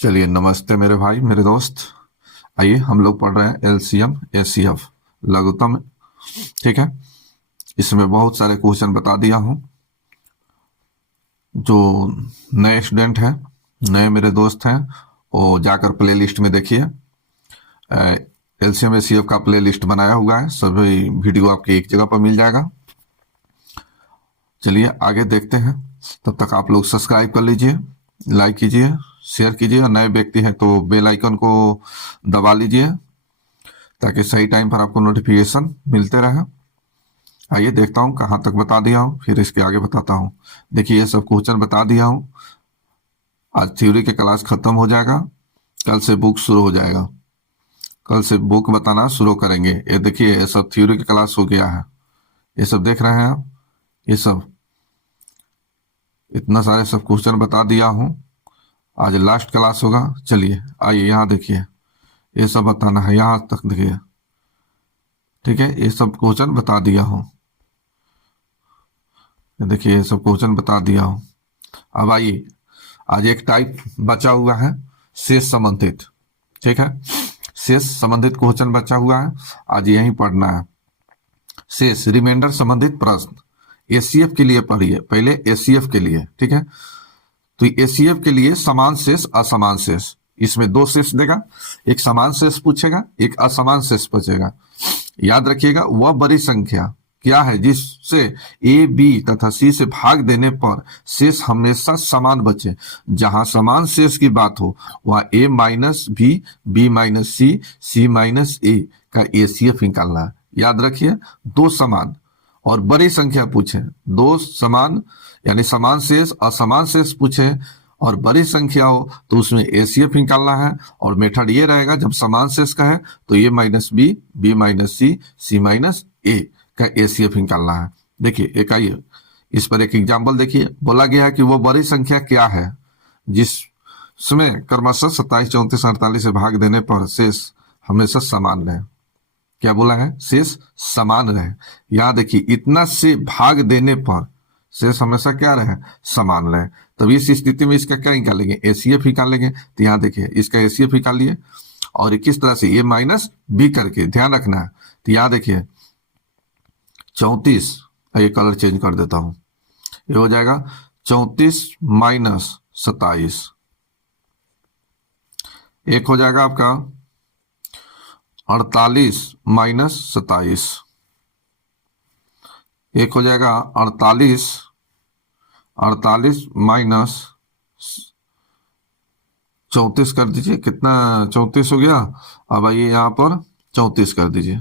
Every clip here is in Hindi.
चलिए, नमस्ते मेरे भाई, मेरे दोस्त। आइए हम लोग पढ़ रहे हैं एलसीएम एचसीएफ लघुत्तम। ठीक है। इसमें बहुत सारे क्वेश्चन बता दिया हूँ। जो नए स्टूडेंट हैं, नए मेरे दोस्त हैं, वो जाकर प्ले लिस्ट में देखिए। एलसीएम एचसीएफ का प्ले लिस्ट बनाया हुआ है, सभी वीडियो आपके एक जगह पर मिल जाएगा। चलिए आगे देखते हैं। तब तक आप लोग सब्सक्राइब कर लीजिए, लाइक कीजिए, शेयर कीजिए, और नए व्यक्ति हैं तो बेल आइकन को दबा लीजिए ताकि सही टाइम पर आपको नोटिफिकेशन मिलते रहे। आइए देखता हूँ कहाँ तक बता दिया हूँ, फिर इसके आगे बताता हूँ। देखिए, ये सब क्वेश्चन बता दिया हूँ। आज थ्योरी के क्लास खत्म हो जाएगा, कल से बुक शुरू हो जाएगा। कल से बुक बताना शुरू करेंगे। ये देखिए, ये सब थ्योरी की क्लास हो गया है। ये सब देख रहे हैं आप, ये सब इतना सारे सब क्वेश्चन बता दिया हूँ। आज लास्ट क्लास होगा। चलिए आइए यहाँ देखिए, ये सब बताना है, यहाँ तक देखिए। ठीक है, ये सब क्वेश्चन बता दिया हूँ। देखिए, ये सब क्वेश्चन बता दिया हूँ। अब आइए, आज एक टाइप बचा हुआ है, शेष संबंधित। ठीक है, शेष संबंधित क्वेश्चन बचा हुआ है, आज यही पढ़ना है। शेष रिमाइंडर संबंधित प्रश्न एचसीएफ के लिए पढ़िए, पहले एचसीएफ के लिए। ठीक है, तो एचसीएफ के लिए समान शेष असमान शेष, इसमें दो शेष देगा, एक समान शेष पूछेगा, एक असमान शेष पूछेगा। याद रखिएगा, वह बड़ी संख्या क्या है जिससे ए बी तथा सी से भाग देने पर शेष हमेशा समान बचे। जहां समान शेष की बात हो वहां ए माइनस बी, बी माइनस सी, सी माइनस ए का एचसीएफ निकालना है। याद रखिए, दो समान और बड़ी संख्या पूछे, दो समान यानी समान शेष असमान शेष पूछे और बड़ी संख्या हो तो उसमें एचसीएफ निकालना है। और मेथड ये रहेगा, जब समान शेष का है तो A minus B, B minus C, C minus ए का एचसीएफ निकालना है। देखिए, एक आइए इस पर एक एग्जाम्पल देखिए। बोला गया है कि वो बड़ी संख्या क्या है जिसमें क्रमशः 27, 34, 48 से भाग देने पर शेष हमेशा समान रहे। क्या बोला है? शेष समान रहे। यहाँ देखिए, इतना से भाग देने पर शेष हमेशा क्या रहे? समान रहे। तब इस स्थिति में इसका क्या निकालेंगे? एचसीएफ निकालेंगे। तो यहाँ देखिए, इसका एचसीएफ निकालिए और किस तरह से, ए माइनस बी करके, ध्यान रखना है। तो यहाँ देखिए 34, ये कलर चेंज कर देता हूं, ये हो जाएगा 34 माइनस 27, एक हो जाएगा आपका 48 माइनस 27, एक हो जाएगा 48 माइनस 34 कर दीजिए। कितना? 34 हो गया। अब आइए यहाँ पर 34 कर दीजिए।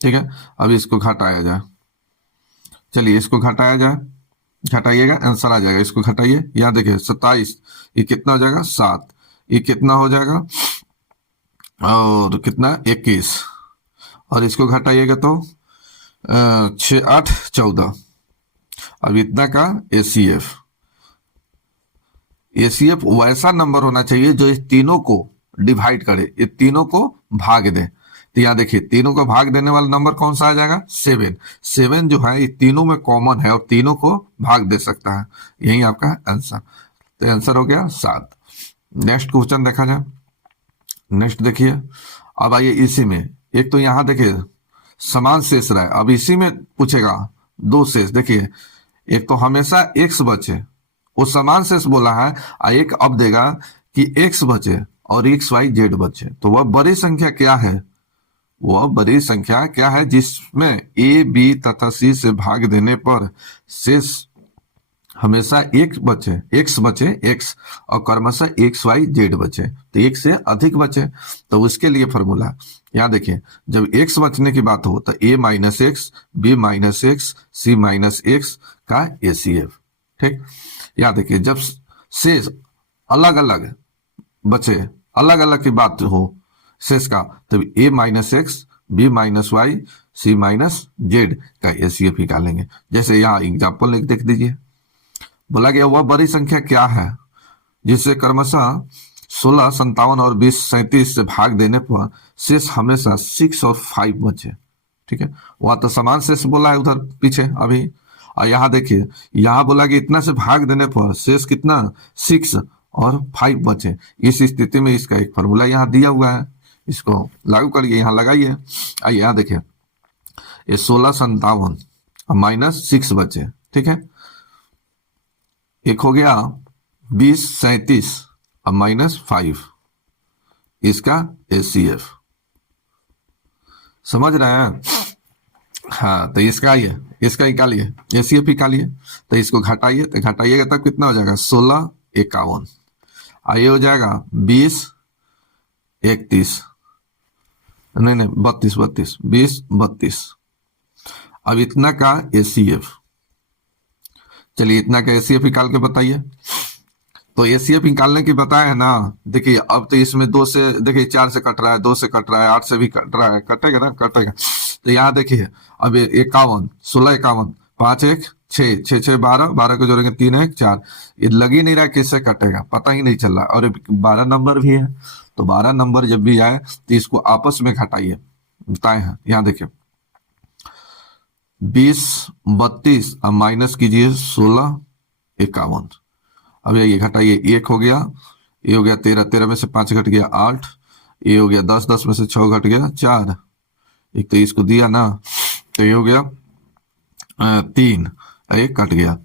ठीक है, अब इसको घटाया जाए। चलिए इसको घटाया जाए, घटाइएगा, आंसर आ जाएगा। इसको घटाइए, यहाँ देखिए 27, ये कितना हो जाएगा? 7, ये कितना हो जाएगा? और कितना? 21। और इसको घटाइएगा तो 6, 8, 14। अब इतना का एचसीएफ। एचसीएफ वैसा नंबर होना चाहिए जो इस तीनों को डिवाइड करे, ये तीनों को भाग दे। तो यहाँ देखिए, तीनों को भाग देने वाला नंबर कौन सा आ जाएगा? 7। 7 जो है ये तीनों में कॉमन है और तीनों को भाग दे सकता है। यही आपका आंसर। तो आंसर हो गया 7। नेक्स्ट क्वेश्चन देखा जाए। नेक्स्ट देखिए, अब आइए इसी में, एक तो यहाँ देखिए समान शेष रहा है। अब इसी में पूछेगा दो शेष। देखिए, एक तो हमेशा एक्स बचे, वो समान शेष बोला है, और एक अब देगा कि एक्स बचे और एक्स वाई जेड बचे। तो वह बड़ी संख्या क्या है? वह बड़ी संख्या क्या है जिसमें ए बी तथा सी से भाग देने पर शेष हमेशा एक बचे, एक्स बचे, एक्स और क्रमशः एक्स वाई जेड बचे, तो एक से अधिक बचे। तो उसके लिए फॉर्मूला यहाँ देखिए, जब एक्स बचने की बात हो तो A minus X, B minus X, C minus X का एचसीएफ। ठीक, यहाँ देखिए, जब शेष अलग अलग बचे, अलग अलग की बात हो शेष का, तब A minus X, B minus Y, C minus Z का एचसीएफ निकालेंगे। जैसे यहाँ एग्जाम्पल देख दीजिए, बोला गया वह बड़ी संख्या क्या है जिससे क्रमशः 16, 57 और 20, 37 से भाग देने पर शेष हमेशा 6 और 5 बचे। ठीक है, वहां तो समान शेष बोला है उधर पीछे अभी। और यहाँ देखिए, यहाँ बोला कि इतना से भाग देने पर शेष कितना? 6 और 5 बचे। इस स्थिति में इसका एक फॉर्मूला यहाँ दिया हुआ है, इसको लागू करिए, यहाँ लगाइए। आइए यहाँ देखिए, ये 1657 -6 बचे, ठीक है। एक हो गया 2037 अब -5, इसका HCF, समझ रहे हैं। हाँ, तो इसका ये, इसका निकालिए, HCF निकालिए। तो इसको घटाइए, तो घटाइएगा तब कितना हो जाएगा 1651, आइए हो जाएगा 2031, नहीं नहीं 32 20 32। अब इतना का HCF, चलिए इतना का HCF निकाल के बताइए। तो HCF निकालने की बताया है ना, देखिए अब तो इसमें 2 से, देखिए 4 से कट रहा है, 2 से कट रहा है, 8 से भी कट रहा है, कटेगा ना, कटेगा। तो यहाँ देखिए अब 51 1651 5 1 6 6 6 12 12 को जोड़ेंगे 3 1 4, ये लग ही नहीं रहा किससे कटेगा, पता ही नहीं चल रहा। और 12 नंबर भी है, तो 12 नंबर जब भी आए तो इसको आपस में घटाइए, बताए हैं। यहाँ देखिए 20 32 अब माइनस कीजिए 1651। अब ये घटाइए, 1 हो गया, ये हो गया 13 13 में से 5 घट गया 8, ये हो गया 10 10 में से 6 घट गया 4, एक तो इसको दिया ना, तो ये हो गया 3, एक कट गया।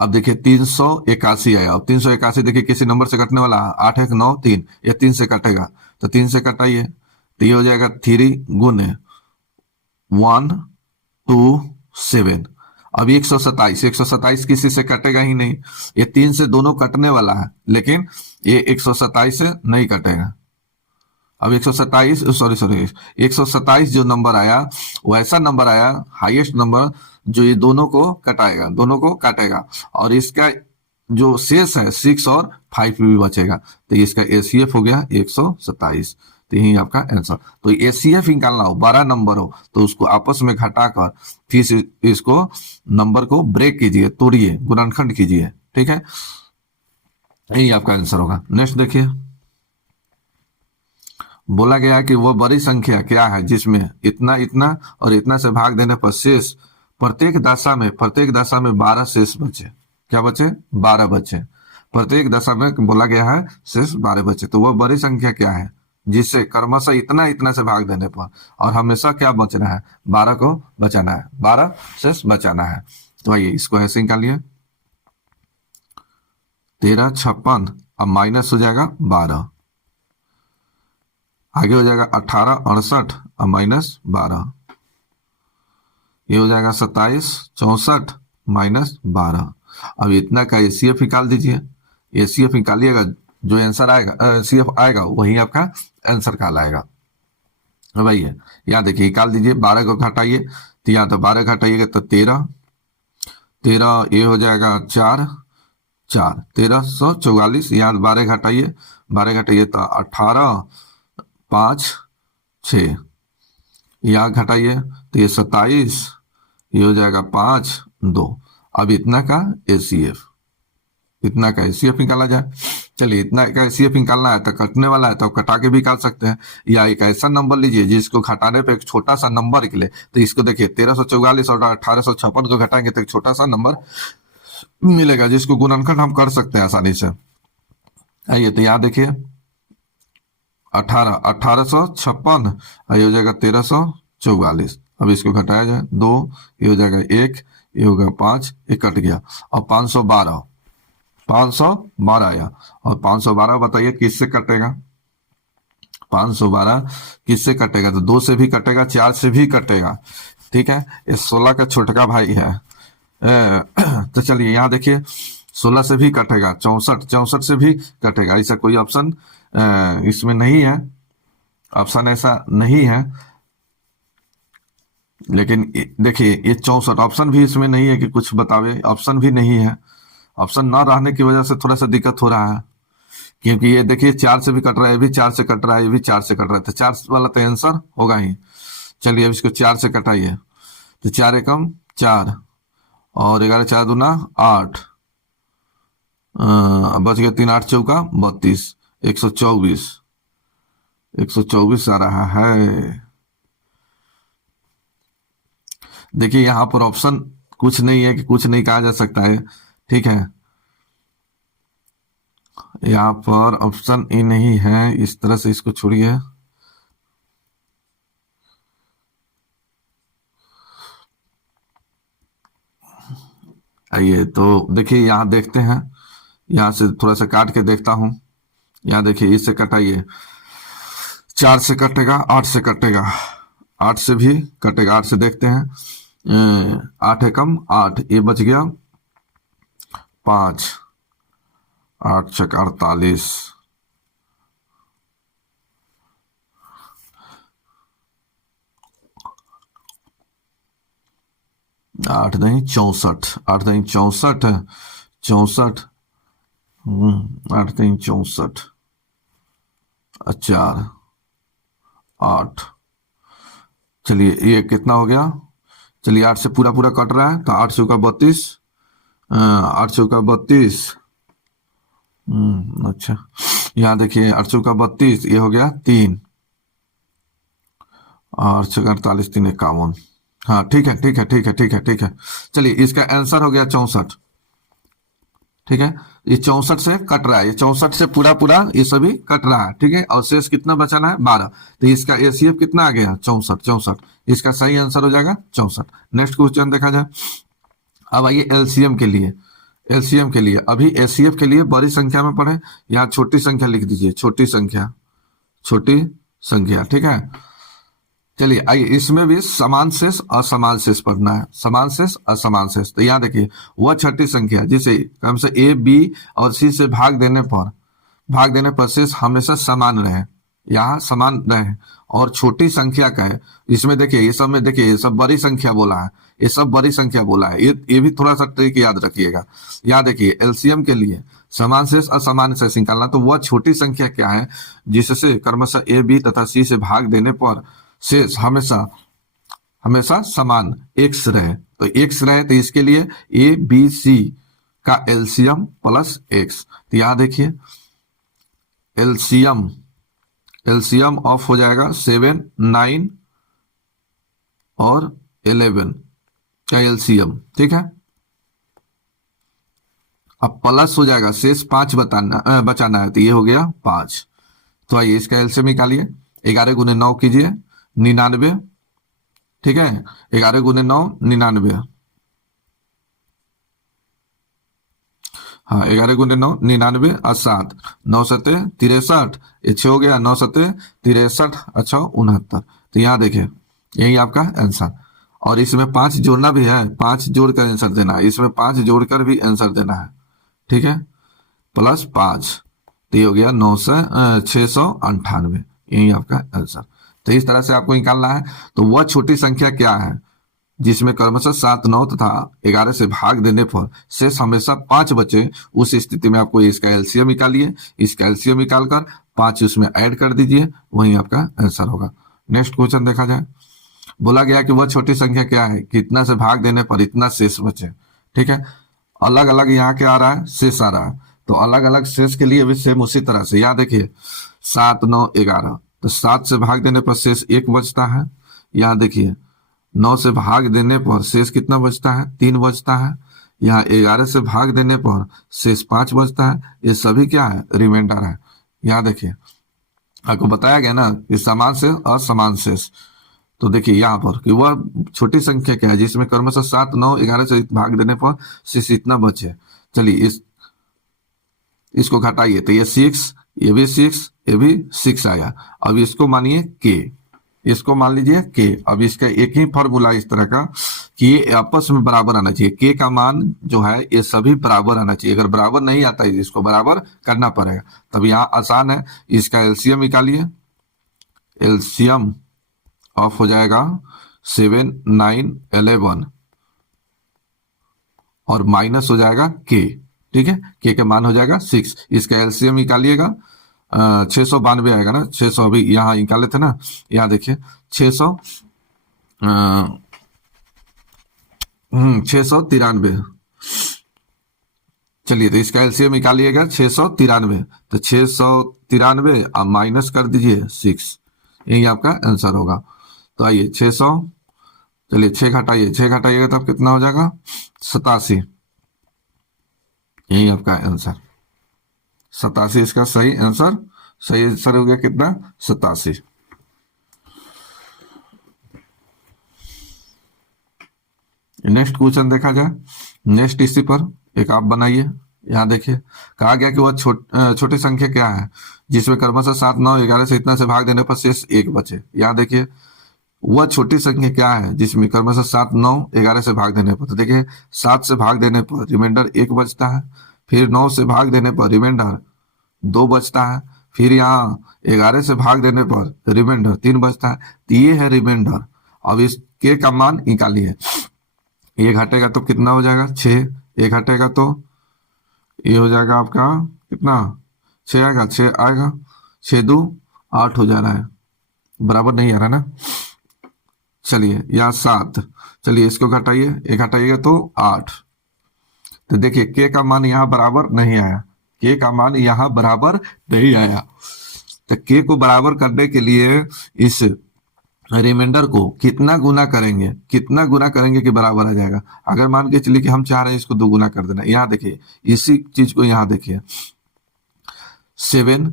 अब देखिए 381 आया। अब 381 देखिए किसी नंबर से कटने वाला है, 8 1 9 3, ये 3 से कटेगा, तो 3 से कटाइए, तो ये हो जाएगा 3 गुने 1 2 7। अब 127 किसी से कटेगा ही नहीं, ये 3 से दोनों कटने वाला है, लेकिन ये 127 से नहीं कटेगा। अब 127 सॉरी 127 जो नंबर आया वो ऐसा नंबर आया, हाईएस्ट नंबर, जो ये दोनों को कटाएगा, दोनों को काटेगा, और इसका जो शेष है 6 और 5 भी बचेगा, तो इसका HCF हो गया 127। तो यही आपका आंसर। तो HCF निकालना हो, 12 नंबर हो, तो उसको आपस में घटाकर फिर इसको नंबर को ब्रेक कीजिए, तोड़िए, गुणनखंड कीजिए, ठीक है। यही आपका आंसर होगा। नेक्स्ट देखिए, बोला गया कि वो बड़ी संख्या क्या है जिसमें इतना इतना और इतना से भाग देने पर शेष प्रत्येक दशा में 12 शेष बचे। क्या बचे? 12 बचे। प्रत्येक दशा में बोला गया है शेष 12 बचे। तो वो बड़ी संख्या क्या है जिससे क्रमशः इतना इतना से भाग देने पर और हमेशा क्या बचना है, 12 को बचाना है, 12 शेष बचाना है। तो आइए इसको ऐसे निकालिए, 13 56 अब माइनस हो जाएगा 12, आगे हो जाएगा 18 68 और -12, ये हो जाएगा 27 64 -12। अब इतना का HCF निकाल दीजिए, HCF निकालिएगा, जो आंसर आएगा HCF आएगा वही आपका आंसर कहलाएगा। भैया यहाँ देखिए निकाल दीजिए, 12 को घटाइए, तो यहाँ तो 12 घटाइएगा तो 13 13, ये हो जाएगा 4 4 1344, यहाँ 12 घटाइए, 12 घटाइए तो 18 5 6, यहाँ घटाइए तो ये 27, ये हो जाएगा 5 2। अब इतना का HCF, इतना का HCF निकाला जाए। चलिए इतना का HCF निकालना है तो कटने वाला है तो कटा के भी निकाल सकते हैं, या एक ऐसा नंबर लीजिए जिसको घटाने पे एक छोटा सा नंबर निकले। तो इसको देखिए 1344 और 1856 को घटाएंगे तो एक छोटा सा नंबर मिलेगा जिसको गुणनखंड हम कर सकते हैं आसानी से। आइए तो यहाँ देखिए 1856, ये हो जाएगा 1344। अब इसको घटाया जाए 2, ये हो जाएगा 1, ये होगा 5, ये कट गया। अब 512 आया, और 512 बताइए किससे कटेगा? 512 किससे कटेगा? तो 2 से भी कटेगा, 4 से भी कटेगा, ठीक है। ये 16 का छोटका भाई है। तो चलिए यहाँ देखिए 16 से भी कटेगा, 64 से भी कटेगा। ऐसा कोई ऑप्शन इसमें नहीं है, ऑप्शन ऐसा नहीं है। लेकिन देखिए ये 64 ऑप्शन भी इसमें नहीं है कि कुछ बतावे, ऑप्शन भी नहीं है। ऑप्शन ना रहने की वजह से थोड़ा सा दिक्कत हो रहा है, क्योंकि ये देखिए 4 से भी कट रहा है, ये भी 4 से कट रहा है, ये भी 4 से कट रहा है, तो 4 वाला तो आंसर होगा ही। चलिए अब इसको 4 से कटाइए, तो 4 एकम 4 और 11 4 दूना 8, बच गया 3 8 चौका 32, 124 आ रहा है। देखिए यहाँ पर ऑप्शन कुछ नहीं है कि कुछ नहीं कहा जा सकता है, ठीक है। यहाँ पर ऑप्शन ए नहीं है, इस तरह से इसको छोड़िए। आइए तो देखिए यहाँ देखते हैं, यहाँ से थोड़ा सा काट के देखता हूँ। यहाँ देखिए इससे कटाइए, 4 से कटेगा, 8 से कटेगा, 8 से भी कटेगा, 8 से देखते हैं। 8 है कम, 8 ये बच गया 5, 8 छक 48, 8 नहीं 64, 8 नहीं 64, 64, 8 नहीं 64, 4, 8। चलिए ये कितना हो गया, चलिए 8 से पूरा पूरा कट रहा है तो 8 चौका 32, 8 चौका 32। अच्छा, यहाँ देखिए 8 चौका 32, ये हो गया 3, और 6 48, 3 51। हाँ ठीक है ठीक है ठीक है ठीक है ठीक है। चलिए इसका आंसर हो गया 64। ठीक है, ये 64 से कट रहा है, ये 64 से पूरा पूरा ये सभी कट रहा है। ठीक है, और शेष कितना बचाना है 12, तो इसका एसीएफ कितना आ गया 64, 64। इसका सही आंसर हो जाएगा 64। नेक्स्ट क्वेश्चन देखा जाए। अब आइए एलसीएम के लिए, एलसीएम के लिए अभी एसीएफ के लिए बड़ी संख्या में पढ़े, यहाँ छोटी संख्या लिख दीजिए, छोटी संख्या, छोटी संख्या। ठीक है, चलिए आइए इसमें भी समान शेष असमान शेष पढ़ना है, समान शेष असमान शेष। तो यहाँ देखिए वह छठी संख्या जिसे कम से ए बी और सी से भाग देने पर शेष हमेशा समान रहे, यहाँ समान रहे। और छोटी संख्या का है, इसमें देखिए ये सब में देखिए ये सब बड़ी संख्या बोला है, ये सब बड़ी संख्या बोला है, ये भी थोड़ा सा ट्रिक याद रखिएगा। यहाँ देखिए एलसीएम के लिए समान शेष असमान शेष निकालना, तो वह छोटी संख्या क्या है जिससे क्रमशः ए बी तथा सी से भाग देने पर शेष हमेशा हमेशा समान एक्स रहे। तो एक्स रहे तो इसके लिए ए बी सी का एलसीएम प्लस एक्स। तो यहां देखिए एलसीएम, एलसीएम ऑफ हो जाएगा 7, 9 और 11 का एलसीएम। ठीक है, अब प्लस हो जाएगा, शेष 5 बचाना है, तो ये हो गया 5। तो आइए इसका एलसीएम निकालिए, 11 गुने 9 कीजिए 99। ठीक है, 11 गुने 9 99। हाँ 11 गुने 9 99 और 7, 9 सते 63, ये 6 हो गया, 9 सते 63, अच्छा 69। तो यहाँ देखिए यही आपका आंसर। और इसमें 5 जोड़ना भी है, 5 जोड़कर आंसर देना है, इसमें 5 जोड़कर भी आंसर देना है। ठीक है, प्लस 5, तो ये हो गया 698, यही आपका आंसर। तो इस तरह से आपको निकालना है। तो वह छोटी संख्या क्या है जिसमें क्रमशः 7, 9 तथा 11 से भाग देने पर शेष हमेशा 5 बचे, उस स्थिति में आपको इसका एलसीएम निकालिए, इसका एलसीएम निकालकर 5 उसमें ऐड कर दीजिए, वही आपका आंसर होगा। नेक्स्ट क्वेश्चन देखा जाए। बोला गया कि वह छोटी संख्या क्या है कितना से भाग देने पर इतना शेष बचे। ठीक है, अलग अलग यहाँ क्या आ रहा है, शेष आ रहा है। तो अलग अलग शेष के लिए भी सेम उसी तरह से, यहाँ देखिए 7, 9, 11, तो 7 से भाग देने पर शेष 1 बचता है। यहाँ देखिए 9 से भाग देने पर शेष कितना बचता है, 3 बचता है। यहाँ 11 से भाग देने पर शेष 5 बचता है। ये सभी क्या है, रिमाइंडर है। यहाँ देखिए आपको बताया गया ना कि समान शेष असमान शेष। तो देखिए यहाँ पर कि वह छोटी संख्या क्या है जिसमें क्रमशः 7, 9, 11 से भाग देने पर शेष इतना बचे। चलिए इसको घटाइए, तो ये 6, ये भी 6, ये भी 6 आया। अब इसको मानिए के, इसको मान लीजिए के। अब इसका एक ही फॉर्मूला इस तरह का कि ये आपस में बराबर आना चाहिए, के का मान जो है ये सभी बराबर आना चाहिए। अगर बराबर नहीं आता है इसको बराबर करना पड़ेगा। तब यहाँ आसान है, इसका एलसीएम निकालिए, एलसीएम ऑफ हो जाएगा 7, 9, 11 और माइनस हो जाएगा के। ठीक है, के का मान हो जाएगा 6। इसका एलसीएम निकालिएगा 692 आएगा ना, 600 अभी यहाँ निकाले थे ना, यहाँ देखिए 600 693। चलिए तो इसका एलसीएम निकालिएगा 693, तो 693 अब माइनस कर दीजिए 6, यही आपका आंसर होगा। तो आइए 600, चलिए 6 घटाइए, 6 घटाइएगा तब कितना हो जाएगा 87, यही आपका आंसर 87 इसका सही आंसर। सही आंसर हो गया कितना? 87। नेक्स्ट क्वेश्चन देखा जाए। नेक्स्ट इसी पर एक आप बनाइए। यहाँ देखिए कहा गया कि वह छोटी संख्या क्या है जिसमें क्रमशः 7, 9, 11 से इतना से भाग देने पर शेष 1 बचे। यहाँ देखिए वह छोटी संख्या क्या है जिसमें क्रमशः 7, 9, 11 से भाग देने पर, तो देखिए 7 से भाग देने पर रिमाइंडर 1 बचता है, फिर 9 से भाग देने पर रिमाइंडर 2 बचता है, फिर यहाँ 11 से भाग देने पर रिमाइंडर 3 बचता है। तो ये है रिमाइंडर। अब इस के का मान निकालिए। ये घटेगा तो कितना हो जाएगा? 6। ये घटेगा तो ये हो जाएगा आपका कितना? 6 आएगा। 6 आएगा, 6 2 8 हो जा रहा है, बराबर नहीं आ रहा ना। चलिए यहाँ 7, चलिए इसको घटाइए, ये घटाइएगा तो 8। तो देखिए के का मान यहाँ बराबर नहीं आया, के का मान यहाँ बराबर नहीं आया। तो के को बराबर करने के लिए इस रिमाइंडर को कितना गुना करेंगे, कितना गुना करेंगे कि बराबर आ जाएगा। अगर मान के चलिए कि हम चाह रहे हैं इसको 2 गुना कर देना, यहाँ देखिए इसी चीज को यहाँ देखिए 7,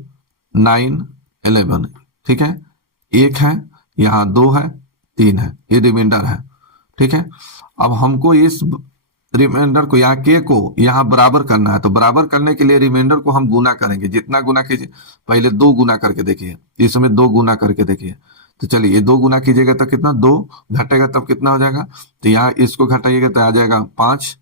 9, 11, ठीक है, 1 है, यहाँ 2 है, 3 है, ये रिमाइंडर है, ठीक है। अब हमको इस रिमाइंडर को यहाँ के को यहाँ बराबर करना है, तो बराबर करने के लिए रिमाइंडर को हम गुना करेंगे। जितना गुना कीजिए, पहले 2 गुना करके देखिए, इसमें 2 गुना करके देखिए। तो चलिए ये 2 गुना कीजिएगा तो कितना? 2 घटेगा तब कितना हो जाएगा? तो यहाँ इसको घटाइएगा तो आ जाएगा 5।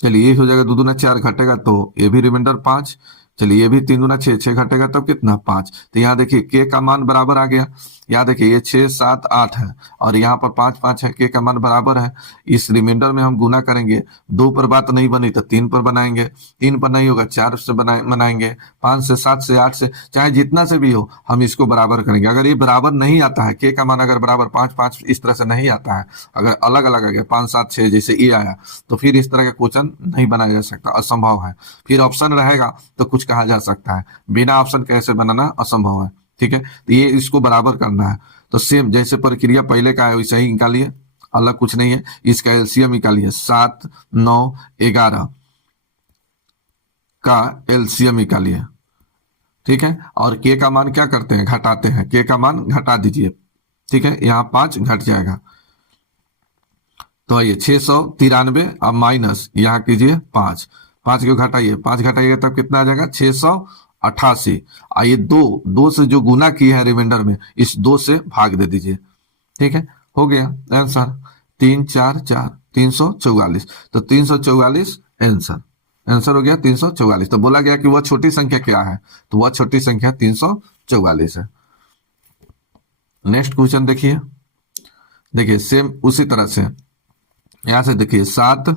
चलिए ये हो जाएगा 2 दूना 4, घटेगा तो ये भी रिमाइंडर 5। चलिए ये भी 3 दूना 6, 6 घटेगा तब कितना? 5। तो यहाँ देखिए के का मान बराबर आ गया। यहाँ देखिए ये 6, 7, 8 है और यहाँ पर 5, 5 है, के का मान बराबर है। इस रिमाइंडर में हम गुना करेंगे, 2 पर बात नहीं बनी तो 3 पर बनाएंगे, 3 पर नहीं होगा 4 से बनाएंगे, 5 से, 7 से, 8 से, चाहे जितना से भी हो हम इसको बराबर करेंगे। अगर ये बराबर नहीं आता है, के का मान अगर बराबर 5, 5 इस तरह से नहीं आता है, अगर अलग अलग आ गया 5, 7, 6 जैसे ये आया, तो फिर इस तरह का क्वेश्चन नहीं बनाया जा सकता, असंभव है। फिर ऑप्शन रहेगा तो कुछ कहा जा सकता है, बिना ऑप्शन कैसे बनाना असंभव है, ठीक है। तो ये इसको बराबर करना है, तो सेम जैसे प्रक्रिया पहले का है वैसे ही निकालिए, अलग कुछ नहीं है। इसका एलसीएम निकालिए, 7, 9, 11 का एलसीएम निकालिए, ठीक है। और के का मान क्या करते हैं? घटाते हैं, के का मान घटा दीजिए, ठीक है। यहाँ 5 घट जाएगा तो ये 693, अब माइनस यहाँ कीजिए 5, 5 को घटाइए, 5 घटाइएगा तब कितना आ जाएगा? 688। आइए 2 से जो गुना किया है रिमाइंडर में, इस 2 से भाग दे दीजिए, ठीक है। हो गया आंसर 3, 4, 4, 344। तो 344 आंसर, आंसर हो गया 344। तो बोला गया कि वह छोटी संख्या क्या है, तो वह छोटी संख्या 344 है। नेक्स्ट क्वेश्चन देखिए, देखिए सेम उसी तरह से यहां से देखिए 7,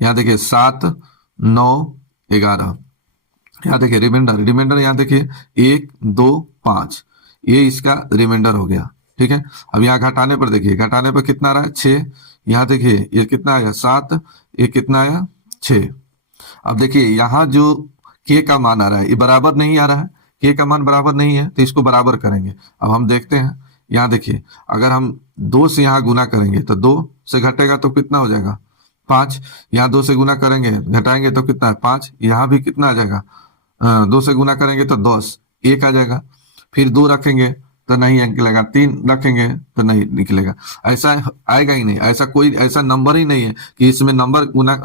यहाँ देखिए 7, 9, 11, यहाँ देखिए रिमाइंडर यहाँ देखिए 1, 2, 5, ये इसका रिमाइंडर हो गया, ठीक है। अब यहाँ घटाने पर देखिए, घटाने पर कितना आ रहा है? 6। यहाँ देखिए ये कितना आया? 7, ये कितना आया? 6। अब देखिए यहाँ जो के का मान आ रहा है ये बराबर नहीं आ रहा है, के का मान बराबर नहीं है, तो इसको बराबर करेंगे। अब हम देखते हैं, यहाँ देखिए अगर हम 2 से यहाँ गुना करेंगे तो 2 से घटेगा तो कितना हो जाएगा? 5। यहाँ 2 से गुना करेंगे, घटाएंगे तो कितना है? 5। यहाँ भी कितना आ जाएगा? 2 से गुना करेंगे तो 10, 1 आ जाएगा। फिर 2 रखेंगे तो नहीं निकलेगा, 3 रखेंगे तो नहीं निकलेगा, ऐसा आएगा ही नहीं। ऐसा कोई ऐसा नंबर ही नहीं है कि इसमें नंबर गुना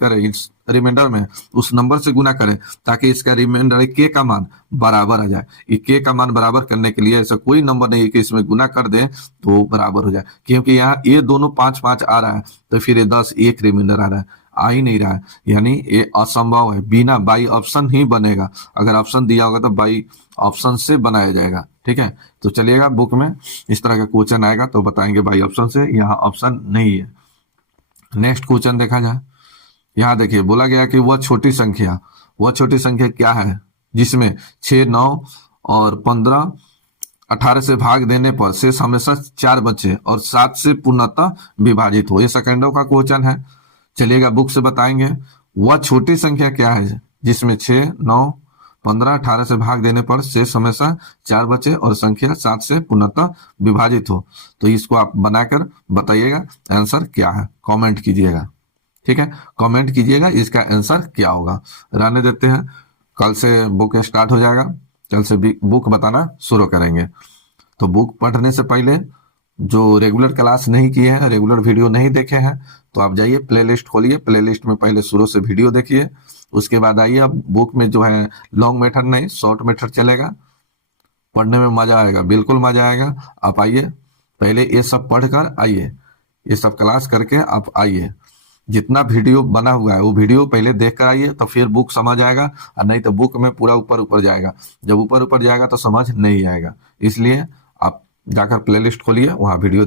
करे, इस रिमाइंडर में उस नंबर से गुना करे ताकि इसका रिमाइंडर के का मान बराबर आ जाए। ये के का मान बराबर करने के लिए ऐसा कोई नंबर नहीं है कि इसमें गुना कर दे तो बराबर हो जाए, क्योंकि यहाँ ये दोनों 5, 5 आ रहा है तो फिर ये 10, 1 रिमाइंडर आ रहा है, आ ही नहीं रहा है, यानी ये असंभव है। बिना बाई ऑप्शन ही बनेगा, अगर ऑप्शन दिया होगा तो बाई ऑप्शन से बनाया जाएगा, ठीक है। तो चलिएगा बुक में इस तरह का क्वेश्चन आएगा तो बताएंगे बाई ऑप्शन से, यहाँ ऑप्शन नहीं है। नेक्स्ट क्वेश्चन देखा जाए, यहाँ देखिए बोला गया कि वह छोटी संख्या क्या है जिसमें 6, 9 और 15, 18 से भाग देने पर शेष हमेशा 4 बचे और 7 से पूर्णतः विभाजित हो। ये सेकेंडों का क्वेश्चन है, चलिएगा बुक से बताएंगे। वह छोटी संख्या क्या है जिसमें 6, 9, 15, 18 से भाग देने पर शेष हमेशा 4 बचे और संख्या 7 से पूर्णतः विभाजित हो। तो इसको आप बनाकर बताइएगा आंसर क्या है, कमेंट कीजिएगा। ठीक है, कमेंट कीजिएगा इसका आंसर क्या होगा। रहने देते हैं, कल से बुक स्टार्ट हो जाएगा, कल से बुक बताना शुरू करेंगे। तो बुक पढ़ने से पहले जो रेगुलर क्लास नहीं किए हैं, रेगुलर वीडियो नहीं देखे हैं, तो आप जाइए प्लेलिस्ट खोलिए, प्लेलिस्ट में पहले शुरू से वीडियो देखिए, उसके बाद आइए। अब बुक में जो है लॉन्ग मेथड नहीं, शॉर्ट मेथड चलेगा, पढ़ने में मजा आएगा, बिल्कुल मजा आएगा। आप आइए, पहले ये सब पढ़ कर आइए, ये सब क्लास करके आप आइए। जितना वीडियो बना हुआ है वो वीडियो पहले देख कर आइए, तो फिर बुक समझ आएगा, और नहीं तो बुक में पूरा ऊपर ऊपर जाएगा। जब ऊपर ऊपर जाएगा तो समझ नहीं आएगा। इसलिए आप जाकर प्लेलिस्ट खोलिए, वहाँ वीडियो